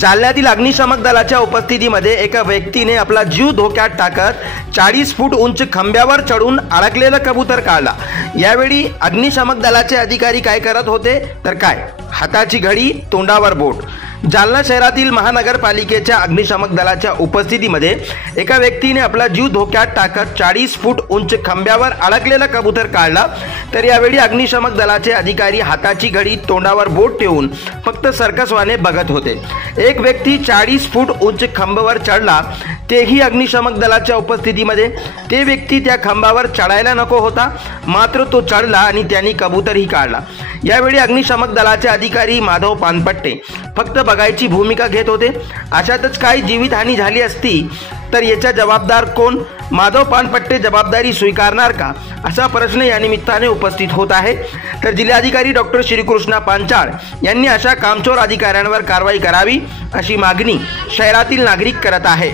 जालन्यातील अग्निशमक दलाच्या उपस्थितीमध्ये एका व्यक्तीने आपला जीव धोक्यात टाकत 40 फूट उंच खांब्यावर चढून अडकलेलं कबूतर काढला। यावेळी अग्निशमक दलाचे अधिकारी काय करत होते तर काय, हाताची घडी तोंडावर बोट। जालना शहरातील महानगरपालिकेच्या अग्निशमक दलाच्या उपस्थितीमध्ये एका व्यक्तीने आपला जीव धोक्यात टाकत 40 फूट उंच खांब्यावर अडकलेला कबूतर काढला। तर यावेळी अग्निशमक दलाचे अधिकारी हाताची घडी तोंडावर बोट ठेवून फक्त सर्कसवाने बघत होते। एक व्यक्ती 40 फूट उंच खांबावर चढला, तेही अग्निशमक दलाच्या उपस्थितीमध्ये। ते व्यक्ती त्या खांबावर चढायला नको होता, मात्र तो चढला आणि त्यांनी कबूतरही काढला। यावेळी अग्निशमक दलाचे अधिकारी माधव पानपट्टे फक्त बघायची भूमिका घेत होते। अशातच काही जीवितहानी झाली असती तर याचा जबाबदार कोण? माधव पानपट्टे जबाबदारी स्वीकारणार का, असा प्रश्न या निमित्ताने उपस्थित होत आहे। तर जिल्हाधिकारी डॉक्टर श्रीकृष्णा पांचाळ यांनी अशा कामचोर अधिकाऱ्यांवर कारवाई करावी अशी मागणी शहरातील नागरिक करत आहे।